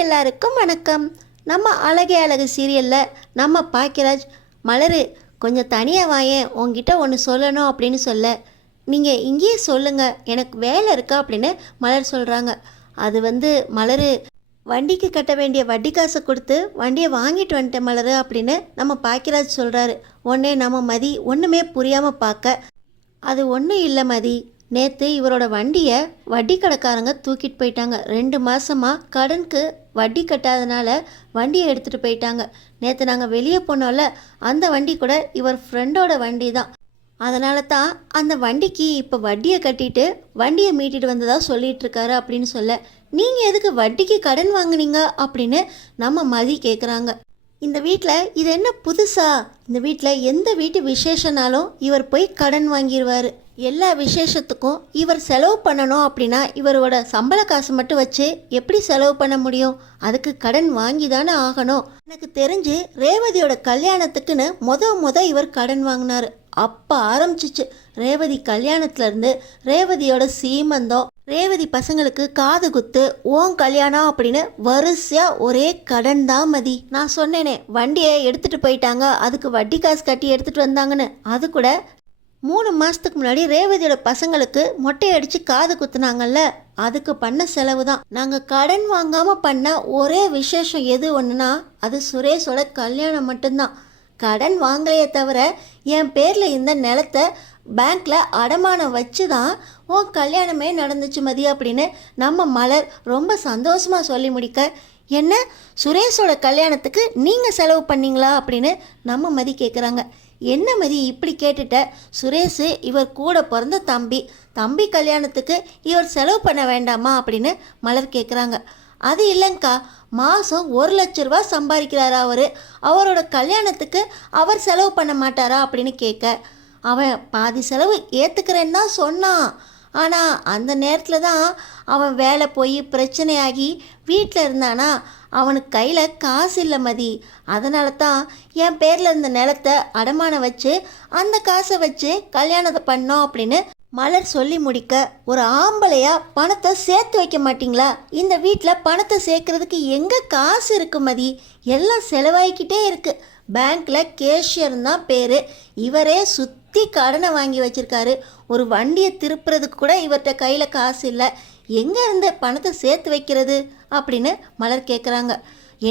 எல்லாருக்கும் வணக்கம். நம்ம அழகே அழகு சீரியலில் நம்ம பாக்கியராஜ் மலரு கொஞ்சம் தனியாக வாயேன், உங்ககிட்ட ஒன்று சொல்லணும் அப்படின்னு சொல்ல, நீங்கள் இங்கேயே சொல்லுங்கள், எனக்கு வேலை இருக்கா அப்படின்னு மலர் சொல்கிறாங்க. அது மலரு வண்டிக்கு கட்ட வேண்டிய வட்டி காசை கொடுத்து வண்டியை வாங்கிட்டு வந்துட்டேன் மலரு அப்படின்னு நம்ம பாக்கியராஜ் சொல்கிறாரு. உடனே நம்ம மதி ஒன்றுமே புரியாமல் பார்க்க, அது ஒன்றும் இல்லை மதி, நேற்று இவரோட வண்டியை வட்டி கடைக்காரங்க தூக்கிட்டு போயிட்டாங்க. 2 மாதமாக கடனுக்கு வட்டி கட்டாதனால வண்டியை எடுத்துகிட்டு போயிட்டாங்க. நேற்று நாங்கள் வெளியே போனோம்ல, அந்த வண்டி கூட இவர் ஃப்ரெண்டோட வண்டி தான். அதனால தான் அந்த வண்டிக்கு இப்போ வட்டியை கட்டிட்டு வண்டியை மீட்டிட்டு வந்ததாக சொல்லிகிட்ருக்காரு அப்படின்னு சொல்ல, நீங்கள் எதுக்கு வட்டிக்கு கடன் வாங்குனீங்க அப்படின்னு நம்ம மதி கேட்குறாங்க. இந்த வீட்டில் இது என்ன புதுசா? இந்த வீட்டில் எந்த வீட்டு விசேஷனாலும் இவர் போய் கடன் வாங்கிடுவார். எல்லா விசேஷத்துக்கும் இவர் செலவு பண்ணணும் அப்படின்னா இவரோட சம்பள காசு மட்டும் வச்சு எப்படி செலவு பண்ண முடியும்? அதுக்கு கடன் வாங்கி தானே ஆகணும். எனக்கு தெரிஞ்சு ரேவதியோட கல்யாணத்துக்குன்னு முத இவர் கடன் வாங்கினார். அப்போ ஆரம்பிச்சிச்சு ரேவதி கல்யாணத்துலேருந்து ரேவதியோட சீமந்தம், ரேவதி பசங்களுக்கு காது குத்து, ஓன் கல்யாணம் அப்படின்னு வரிசையாக ஒரே கடன் தான் மதி. நான் சொன்னேனே வண்டியை எடுத்துகிட்டு போயிட்டாங்க, அதுக்கு வட்டி காசு கட்டி எடுத்துகிட்டு வந்தாங்கன்னு. அது கூட 3 மாதத்துக்கு முன்னாடி ரேவதியோட பசங்களுக்கு மொட்டை அடித்து காது குத்துனாங்கல்ல, அதுக்கு பண்ண செலவு தான். நாங்கள் கடன் வாங்காமல் பண்ண ஒரே விசேஷம் எது ஒன்றுனா அது சுரேஷோட கல்யாணம் மட்டும்தான். கடன் வாங்கலையே தவிர என் பேரில் இந்த நிலத்தை பேங்க்கில் அடமானம் வச்சு தான் உன் கல்யாணமே நடந்துச்சு மதி அப்படின்னு நம்ம மலர் ரொம்ப சந்தோஷமாக சொல்லி முடிக்க, என்ன சுரேஷோட கல்யாணத்துக்கு நீங்கள் செலவு பண்ணீங்களா அப்படின்னு நம்ம மதி கேட்குறாங்க. என்ன மதி இப்படி கேட்டுட்ட? சுரேஷ் இவர் கூட பிறந்த தம்பி கல்யாணத்துக்கு இவர் செலவு பண்ண வேண்டாமா அப்படின்னு மலர் கேட்குறாங்க. அது இல்லைங்க்கா, மாதம் 1,00,000 ரூபா சம்பாதிக்கிறாரா அவரோட கல்யாணத்துக்கு அவர் செலவு பண்ண மாட்டாரா அப்படின்னு கேட்க, அவன் பாதி செலவு ஏற்றுக்கிறேன்னு தான் சொன்னான். ஆனால் அந்த நேரத்தில் தான் அவன் வேலை போய் பிரச்சனையாகி வீட்டில் இருந்தானா, அவனுக்கு கையில் காசு இல்லை மதி. அதனால தான் என் பேரில் இருந்த நிலத்தை அடமானம் வச்சு அந்த காசை வச்சு கல்யாணத்தை பண்ணோம் அப்படின்னு மலர் சொல்லி முடிக்க, ஒரு ஆம்பளையா பணத்தை சேர்த்து வைக்க மாட்டிங்களா? இந்த வீட்டில் பணத்தை சேர்க்கறதுக்கு எங்கே காசு இருக்கு மதி? எல்லாம் செலவாகிக்கிட்டே இருக்குது. பேங்க்கில் கேஷியர் தான் பேர். இவரே சுற்றி கடனை வாங்கி வச்சுருக்காரு. ஒரு வண்டியை திருப்புறதுக்கு கூட இவர்கிட்ட கையில் காசு இல்லை. எங்கே இருந்து பணத்தை சேர்த்து வைக்கிறது அப்படின்னு மலர் கேட்குறாங்க.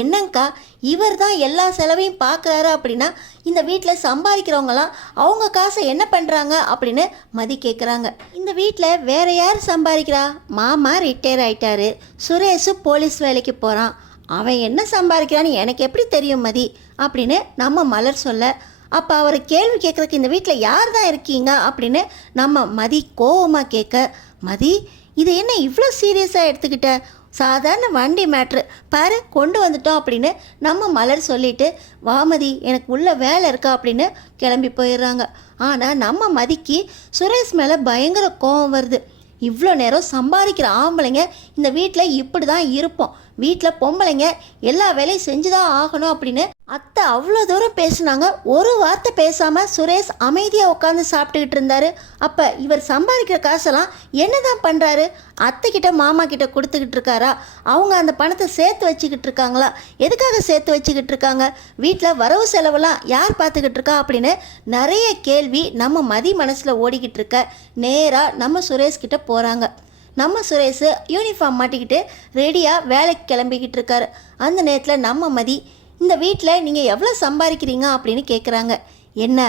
என்னங்கக்கா, இவர் தான் எல்லா செலவையும் பார்க்குறாரு அப்படின்னா இந்த வீட்டில் சம்பாதிக்கிறவங்களாம் அவங்க காசை என்ன பண்ணுறாங்க அப்படின்னு மதி கேட்குறாங்க. இந்த வீட்டில் வேற யார் சம்பாதிக்கிறா? மாமா ரிட்டையர் ஆயிட்டாரு, சுரேஷு போலீஸ் வேலைக்கு போகிறான், அவன் என்ன சம்பாதிக்கிறான்னு எனக்கு எப்படி தெரியும் மதி அப்படின்னு நம்ம மலர் சொல்ல, அப்போ அவரை கேள்வி கேட்குறதுக்கு இந்த வீட்டில் யார் தான் இருக்கீங்க அப்படின்னு நம்ம மதி கோவமாக கேட்க, மதி இது என்ன இவ்வளோ சீரியஸாக எடுத்துக்கிட்ட? சாதாரண வண்டி மேட்ரு பாரு, கொண்டு வந்துட்டோம் அப்படின்னு நம்ம மலர் சொல்லிட்டு, வாமதி எனக்கு உள்ள வேலை இருக்கா அப்படின்னு கிளம்பி போயிடுறாங்க. ஆனால் நம்ம மதிக்கு சுரேஷ் மேலே பயங்கர கோபம் வருது. இவ்வளோ நேரம் சம்பாதிக்கிற ஆம்பளைங்க இந்த வீட்டில் இப்படி தான் இருப்போம், வீட்டில் பொம்பளைங்க எல்லா வேலையும் செஞ்சு தான் ஆகணும் அப்படின்னு அத்தை அவ்வளோ தூரம் பேசுனாங்க. ஒரு வார்த்தை பேசாமல் சுரேஷ் அமைதியாக உட்காந்து சாப்பிட்டுக்கிட்டு இருந்தார். அப்போ இவர் சம்பாதிக்கிற காசெல்லாம் என்ன தான் பண்ணுறாரு? அத்தைக்கிட்ட மாமா கிட்ட கொடுத்துக்கிட்டு இருக்காரா? அவங்க அந்த பணத்தை சேர்த்து வச்சுக்கிட்டு இருக்காங்களா? எதுக்காக சேர்த்து வச்சுக்கிட்டு இருக்காங்க? வீட்டில் வரவு செலவெல்லாம் யார் பார்த்துக்கிட்டு இருக்கா அப்படின்னு நிறைய கேள்வி நம்ம மதி மனசில் ஓடிக்கிட்டு இருக்க. நேராக நம்ம சுரேஷ்கிட்ட போகிறாங்க. நம்ம சுரேஷ் யூனிஃபார்ம் மாட்டிக்கிட்டு ரெடியாக வேலைக்கு கிளம்பிக்கிட்டு இருக்காரு. அந்த நேரத்தில் நம்ம மதி, இந்த வீட்டில் நீங்கள் எவ்வளோ சம்பாதிக்கிறீங்க அப்படின்னு கேட்குறாங்க. என்ன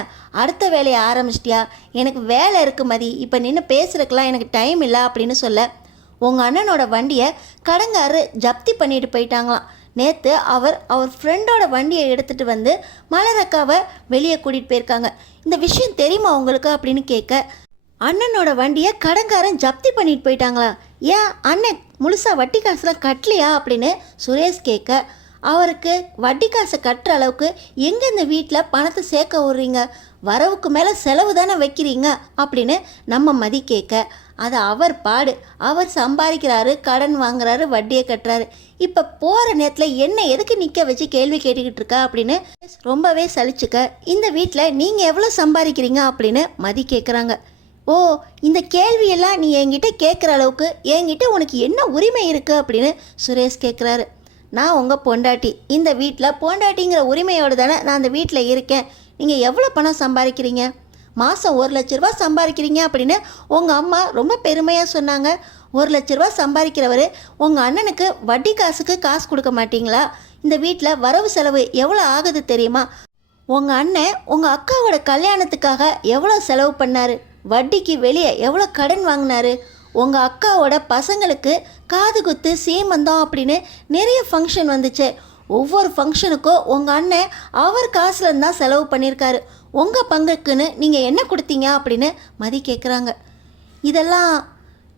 அடுத்த வேலையை ஆரம்பிச்சிட்டியா? எனக்கு வேலை இருக்குது மதி, இப்போ நின்று பேசுகிறதுக்கெலாம் எனக்கு டைம் இல்லை அப்படின்னு சொல்ல, உங்கள் அண்ணனோட வண்டியை கடங்காரு ஜப்தி பண்ணிட்டு போயிட்டாங்களாம். நேற்று அவர் ஃப்ரெண்டோட வண்டியை எடுத்துகிட்டு வந்து மலரக்காவை வெளியே கூட்டிகிட்டு போயிருக்காங்க. இந்த விஷயம் தெரியுமா உங்களுக்கு அப்படின்னு கேட்க, அண்ணனோட வண்டியை கடங்காரன் ஜப்தி பண்ணிட்டு போயிட்டாங்களா? ஏன் அண்ணன் முழுசாக வட்டி காசுலாம் கட்டலையா அப்படின்னு சுரேஷ் கேட்க, அவருக்கு வட்டி காசை கட்டுற அளவுக்கு எங்கே இந்த வீட்டில் பணத்தை சேர்க்க விட்றீங்க? வரவுக்கு மேலே செலவு தானே வைக்கிறீங்க அப்படின்னு நம்ம மதி கேட்க, அது அவர் பாடு, அவர் சம்பாதிக்கிறாரு, கடன் வாங்குறாரு, வட்டியை கட்டுறாரு. இப்போ போகிற நேரத்தில் என்ன எதுக்கு நிற்க வச்சு கேள்வி கேட்டுக்கிட்டு இருக்கா அப்படின்னு ரொம்பவே சலிச்சுக்க, இந்த வீட்டில் நீங்கள் எவ்வளோ சம்பாதிக்கிறீங்க அப்படின்னு மதி கேட்குறாங்க. ஓ, இந்த கேள்வியெல்லாம் நீ என்கிட்ட கேட்குற அளவுக்கு என்கிட்ட உனக்கு என்ன உரிமை இருக்குது அப்படின்னு சுரேஷ் கேட்குறாரு. நான் உங்கள் பொண்டாட்டி, இந்த வீட்டில் பொண்டாட்டிங்கிற உரிமையோடு தானே நான் அந்த வீட்டில் இருக்கேன். நீங்கள் எவ்வளோ பணம் சம்பாதிக்கிறீங்க? மாதம் 1,00,000 சம்பாதிக்கிறீங்க அப்படின்னு உங்கள் அம்மா ரொம்ப பெருமையாக சொன்னாங்க. 1,00,000 சம்பாதிக்கிறவர் உங்கள் அண்ணனுக்கு வட்டி காசுக்கு காசு கொடுக்க மாட்டீங்களா? இந்த வீட்டில் வரவு செலவு எவ்வளோ ஆகுது தெரியுமா? உங்கள் அண்ணன் உங்கள் அக்காவோட கல்யாணத்துக்காக எவ்வளோ செலவு பண்ணார்? வட்டிக்கு வெளியே எவ்வளோ கடன் வாங்கினாரு? உங்கள் அக்காவோட பசங்களுக்கு காது குத்து சீமந்தம் அப்படின்னு நிறைய ஃபங்க்ஷன் வந்துச்சு. ஒவ்வொரு ஃபங்க்ஷனுக்கும் உங்கள் அண்ணன் அவர் காசுலேருந்து தான் செலவு பண்ணியிருக்காரு. உங்கள் பங்குக்குன்னு நீங்கள் என்ன கொடுத்தீங்க அப்படின்னு மதி கேட்குறாங்க. இதெல்லாம்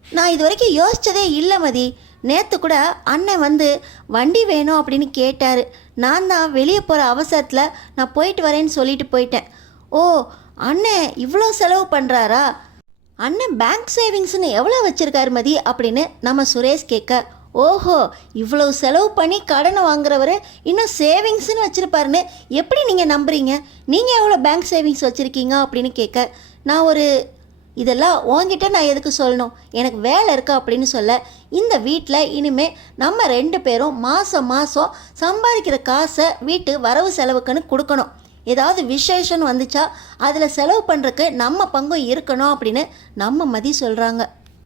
நான் இது வரைக்கும் யோசித்ததே இல்லை மதி. நேற்று கூட அண்ணன் வந்து வண்டி வேணும் அப்படின்னு கேட்டார். நான் தான் வெளியே போகிற அவசரத்தில் நான் போயிட்டு வரேன்னு சொல்லிட்டு போயிட்டேன். ஓ, அண்ணன் இவ்வளோ செலவு பண்ணுறாரா? அண்ணன் பேங்க் சேவிங்ஸ்னு எவ்வளோ வச்சுருக்காரு மதி அப்படின்னு நம்ம சுரேஷ் கேட்க, ஓஹோ, இவ்வளோ செலவு பண்ணி கடனை வாங்குறவர் இன்னும் சேவிங்ஸ்னு வச்சுருப்பாருன்னு எப்படி நீங்கள் நம்புறீங்க? நீங்கள் எவ்வளோ பேங்க் சேவிங்ஸ் வச்சுருக்கீங்க அப்படின்னு கேட்க, நான் இதெல்லாம் உங்ககிட்ட நான் எதுக்கு சொல்லணும், எனக்கு வேலை இருக்கா அப்படின்னு சொல்ல, இந்த வீட்டில் இனிமேல் நம்ம 2 பேரும் மாதம் மாதம் சம்பாதிக்கிற காசை வீட்டு வரவு செலவுக்குன்னு கொடுக்கணும். ஏதாவது விசேஷம் வந்துச்சா அதில் செலவு பண்ணுறதுக்கு நம்ம பங்கும் இருக்கணும் அப்படின்னு நம்ம மதி சொல்கிறாங்க.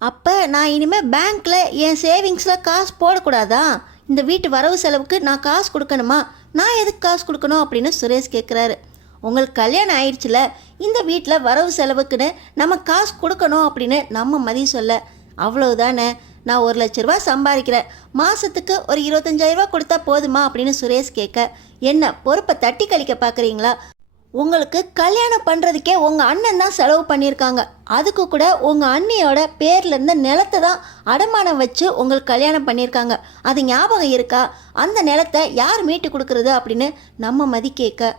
அப்போ நான் இனிமேல் பேங்க்கில் என் சேவிங்ஸில் காசு போடக்கூடாதா? இந்த வீட்டு வரவு செலவுக்கு நான் காசு கொடுக்கணுமா? நான் எதுக்கு காசு கொடுக்கணும் அப்படின்னு சுரேஷ் கேட்குறாரு. உங்களுக்கு கல்யாணம் ஆயிடுச்சுல, இந்த வீட்டில் வரவு செலவுக்குன்னு நம்ம காசு கொடுக்கணும் அப்படின்னு நம்ம மதி சொல்ல, அவ்வளவுதானே, நான் 1,00,000 சம்பாதிக்கிறேன், மாதத்துக்கு ஒரு 25,000 கொடுத்தா போதுமா அப்படின்னு சுரேஷ் கேட்க, என்ன பொறுப்பை தட்டி கழிக்க பார்க்குறீங்களா? உங்களுக்கு கல்யாணம் பண்ணுறதுக்கே உங்கள் அண்ணன் தான் செலவு பண்ணியிருக்காங்க. அதுக்கு கூட உங்கள் அண்ணியோட பேரில் இருந்த நிலத்தை தான் அடமானம் வச்சு உங்களுக்கு கல்யாணம் பண்ணியிருக்காங்க. அது ஞாபகம் இருக்கா? அந்த நிலத்தை யார் மீட்டு கொடுக்குறது அப்படின்னு நம்ம மதி கேட்க,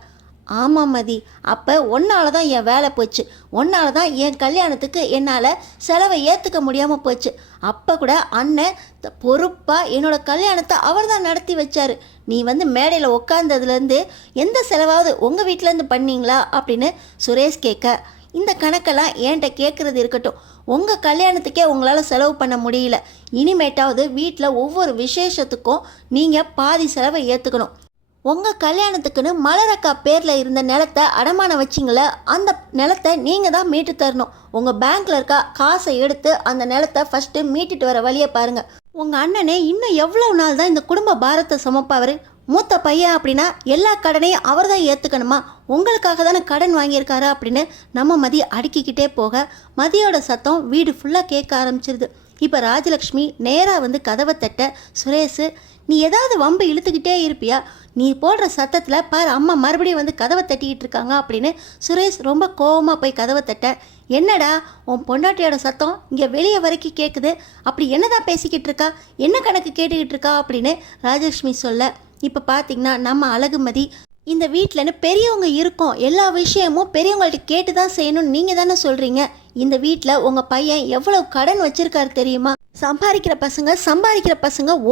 ஆமாம் மதி, அப்போ ஒன்றால் தான் என் வேலை போச்சு, ஒன்றால் தான் என் கல்யாணத்துக்கு என்னால் செலவை ஏற்றுக்க முடியாமல் போச்சு. அப்போ கூட அண்ணன் பொறுப்பாக என்னோடய கல்யாணத்தை அவர் தான் நடத்தி வச்சார். நீ வந்து மேடையில் உட்காந்ததுலேருந்து எந்த செலவாவது உங்கள் வீட்டிலேருந்து பண்ணீங்களா அப்படின்னு சுரேஷ் கேட்க, இந்த கணக்கெல்லாம் என்கிட்ட கேட்குறது இருக்கட்டும், உங்கள் கல்யாணத்துக்கே உங்களால் செலவு பண்ண முடியல, இனிமேட்டாவது வீட்டில் ஒவ்வொரு விசேஷத்துக்கும் நீங்கள் பாதி செலவை ஏற்றுக்கணும். உங்கள் கல்யாணத்துக்குன்னு மலரக்கா பேரில் இருந்த நிலத்தை அடமானம் வச்சிங்கள, அந்த நிலத்தை நீங்கள் தான் மீட்டு தரணும். உங்கள் பேங்க்கில் இருக்க காசை எடுத்து அந்த நிலத்தை ஃபஸ்ட்டு மீட்டுட்டு வர வழியை பாருங்கள். உங்கள் அண்ணனே இன்னும் எவ்வளோ நாள் தான் இந்த குடும்ப பாரத்தை சுமப்பாவர்? மூத்த பையன் அப்படின்னா எல்லா கடனையும் அவர் தான் ஏற்றுக்கணுமா? உங்களுக்காக தானே கடன் வாங்கியிருக்காரு அப்படின்னு நம்ம மதி அடுக்கிக்கிட்டே போக, மதியோட சத்தம் வீடு ஃபுல்லாக கேட்க ஆரம்பிச்சிருது. இப்போ ராஜலக்ஷ்மி நேராக வந்து கதவை தட்ட, சுரேஷ், நீ ஏதாவது வம்பு இழுத்துக்கிட்டே இருப்பியா? நீ போடுற சத்தத்தில் பாரு, அம்மா மறுபடியும் வந்து கதவை தட்டிக்கிட்டு இருக்காங்க அப்படின்னு சுரேஷ் ரொம்ப கோவமாக போய் கதவை தட்ட, என்னடா உன் பொண்டாட்டியோட சத்தம் இங்கே வெளியே வரைக்கும் கேட்குது, அப்படி என்னதான் பேசிக்கிட்டு இருக்கா, என்ன கணக்கு கேட்டுக்கிட்டு இருக்கா அப்படின்னு ராஜலக்ஷ்மி சொல்ல, இப்போ பார்த்தீங்கன்னா நம்ம அழகுமதி, இந்த வீட்டில்னு பெரியவங்க இருக்கோம், எல்லா விஷயமும் பெரியவங்கள்ட்ட கேட்டு தான் செய்யணும்னு நீங்கள் தானே சொல்கிறீங்க. இந்த வீட்டில் உங்கள் பையன் எவ்வளோ கடன் வச்சுருக்காரு தெரியுமா? சம்பாதிக்கிற பசங்க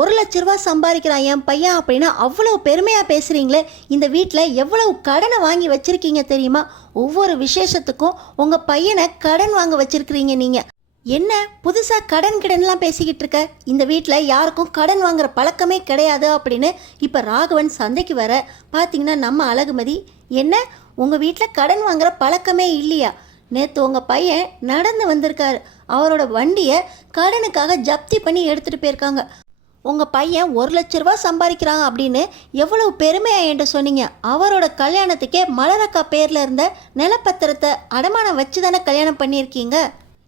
1,00,000 சம்பாதிக்கிறான் என் பையன் அப்படின்னு அவ்வளோ பெருமையாக பேசுகிறீங்களே. இந்த வீட்டில் எவ்வளவு கடனை வாங்கி வச்சுருக்கீங்க தெரியுமா? ஒவ்வொரு விசேஷத்துக்கும் உங்கள் பையனை கடன் வாங்க வச்சுருக்கிறீங்க நீங்கள். என்ன புதுசாக கடன்லாம் பேசிக்கிட்டு இருக்க? இந்த வீட்டில் யாருக்கும் கடன் வாங்குற பழக்கமே கிடையாது அப்படின்னு இப்போ ராகவன் சந்தைக்கு வர, பார்த்தீங்கன்னா நம்ம அழகுமதி, என்ன உங்கள் வீட்டில் கடன் வாங்குற பழக்கமே இல்லையா? நேற்று உங்கள் பையன் நடந்து வந்திருக்காரு, அவரோட வண்டியை கடனுக்காக ஜப்தி பண்ணி எடுத்துகிட்டு போயிருக்காங்க. உங்கள் பையன் 1,00,000 சம்பாதிக்கிறாங்க அப்படின்னு எவ்வளவு பெருமையாக என்கிட்ட சொன்னீங்க. அவரோட கல்யாணத்துக்கே மலரக்கா பேரில் இருந்த நிலப்பத்திரத்தை அடமானம் வச்சு தானே கல்யாணம் பண்ணியிருக்கீங்க.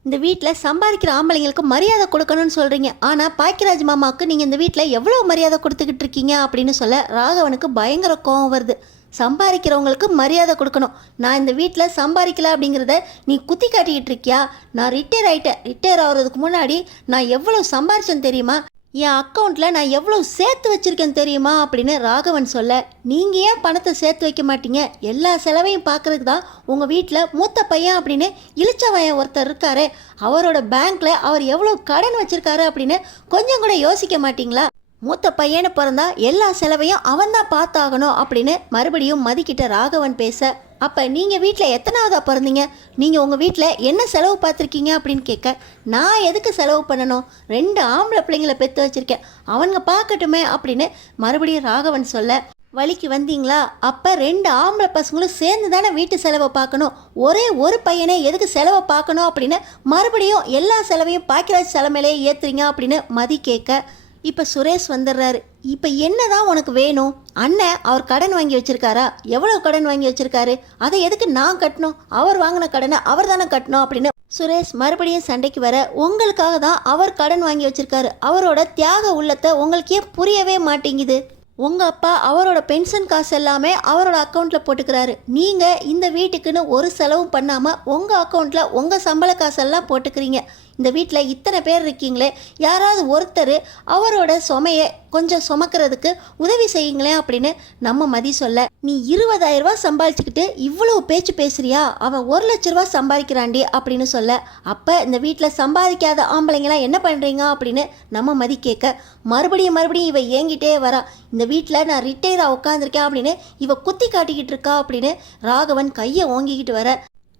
இந்த வீட்டில் சம்பாதிக்கிற ஆம்பளைங்களுக்கு மரியாதை கொடுக்கணும்னு சொல்கிறீங்க, ஆனால் பாக்கியராஜ் மாமாவுக்கு நீங்கள் இந்த வீட்டில் எவ்வளோ மரியாதை கொடுத்துக்கிட்டு இருக்கீங்க அப்படின்னு சொல்ல ராகவனுக்கு பயங்கர கோபம் வருது. சம்பாதிக்கிறவங்களுக்கு மரியாதை கொடுக்கணும், நான் இந்த வீட்டில் சம்பாதிக்கல அப்படிங்கிறத நீ குத்தி காட்டிக்கிட்டு இருக்கியா? நான் ரிட்டையர் ஆகிறதுக்கு முன்னாடி நான் எவ்வளோ சம்பாரிச்சேன்னு தெரியுமா? என் அக்கௌண்ட்டில் நான் எவ்வளோ சேர்த்து வச்சுருக்கேன் தெரியுமா அப்படின்னு ராகவன் சொல்ல, நீங்கள் ஏன் பணத்தை சேர்த்து வைக்க மாட்டீங்க? எல்லா செலவையும் பார்க்குறதுக்கு தான் உங்கள் வீட்டில் மூத்த பையன் அப்படின்னு இளிச்சவன் ஒருத்தர் இருக்காரு, அவரோட பேங்க்கில் அவர் எவ்வளோ கடன் வச்சுருக்காரு அப்படின்னு கொஞ்சம் கூட யோசிக்க மாட்டிங்களா? மூத்த பையனை பிறந்தா எல்லா செலவையும் அவன் தான் பார்த்தாகணும் அப்படின்னு மறுபடியும் மதிக்கிட்ட ராகவன் பேச, அப்போ நீங்கள் வீட்டில் எத்தனாவதா பிறந்தீங்க, நீங்கள் உங்கள் வீட்டில் என்ன செலவு பார்த்துருக்கீங்க அப்படின்னு கேட்க, நான் எதுக்கு செலவு பண்ணணும், 2 ஆம்பளை பிள்ளைங்களை பெற்று வச்சுருக்கேன், அவனுங்க பார்க்கட்டுமே அப்படின்னு மறுபடியும் ராகவன் சொல்ல, வழிக்கு வந்தீங்களா, அப்போ 2 ஆம்பளை பசங்களும் சேர்ந்து தானே வீட்டு செலவை பார்க்கணும், ஒரே ஒரு பையனே எதுக்கு செலவை பார்க்கணும் அப்படின்னு மறுபடியும் எல்லா செலவையும் பாக்கியராஜ் தலைமையிலே ஏற்றுறீங்க அப்படின்னு மதி கேட்க, இப்போ சுரேஷ் வந்துடுறாரு. இப்போ என்னதான் உனக்கு வேணும், அண்ணன் அவர் கடன் வாங்கி வச்சிருக்காரா, எவ்வளோ கடன் வாங்கி வச்சிருக்காரு, அதை எதுக்கு நான் கட்டணும், அவர் வாங்கின கடனை அவர் தானே கட்டணும் அப்படின்னு சுரேஷ் மறுபடியும் சண்டைக்கு வர, உங்களுக்காக தான் அவர் கடன் வாங்கி வச்சிருக்காரு, அவரோட தியாக உள்ளத்தை உங்களுக்கே புரியவே மாட்டேங்குது. உங்கள் அப்பா அவரோட பென்ஷன் காசு எல்லாமே அவரோட அக்கௌண்ட்டில் போட்டுக்கிறாரு, நீங்கள் இந்த வீட்டுக்குன்னு ஒரு செலவும் பண்ணாமல் உங்கள் அக்கௌண்ட்டில் உங்கள் சம்பள காசெல்லாம் போட்டுக்கிறீங்க. இந்த வீட்டில் இத்தனை பேர் இருக்கீங்களே, யாராவது ஒருத்தர் அவரோட சுமையை கொஞ்சம் சுமக்கிறதுக்கு உதவி செய்யுங்களேன் அப்படின்னு நம்ம மதி சொல்ல, நீ 20,000 ரூபா சம்பாதிச்சுக்கிட்டு இவ்வளவு பேச்சு பேசுறியா, அவன் 1,00,000 ரூபா சம்பாதிக்கிறாண்டி அப்படின்னு சொல்ல, அப்போ இந்த வீட்டில் சம்பாதிக்காத ஆம்பளைங்களாம் என்ன பண்ணுறீங்க அப்படின்னு நம்ம மதி கேட்க, மறுபடியும் இவ ஏங்கிட்டே வரா, இந்த வீட்டில் நான் ரிட்டையராக உட்காந்துருக்கேன் அப்படின்னு இவ குத்தி காட்டிக்கிட்டு இருக்கா அப்படின்னு ராகவன் கையை ஓங்கிக்கிட்டு வர,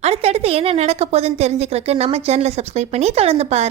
அடுத்தடுத்து என்ன நடக்க போகுதுன்னு தெரிஞ்சுக்கிறதுக்கு நம்ம சேனலை சப்ஸ்கிரைப் பண்ணி தொடர்ந்து பாருங்கள்.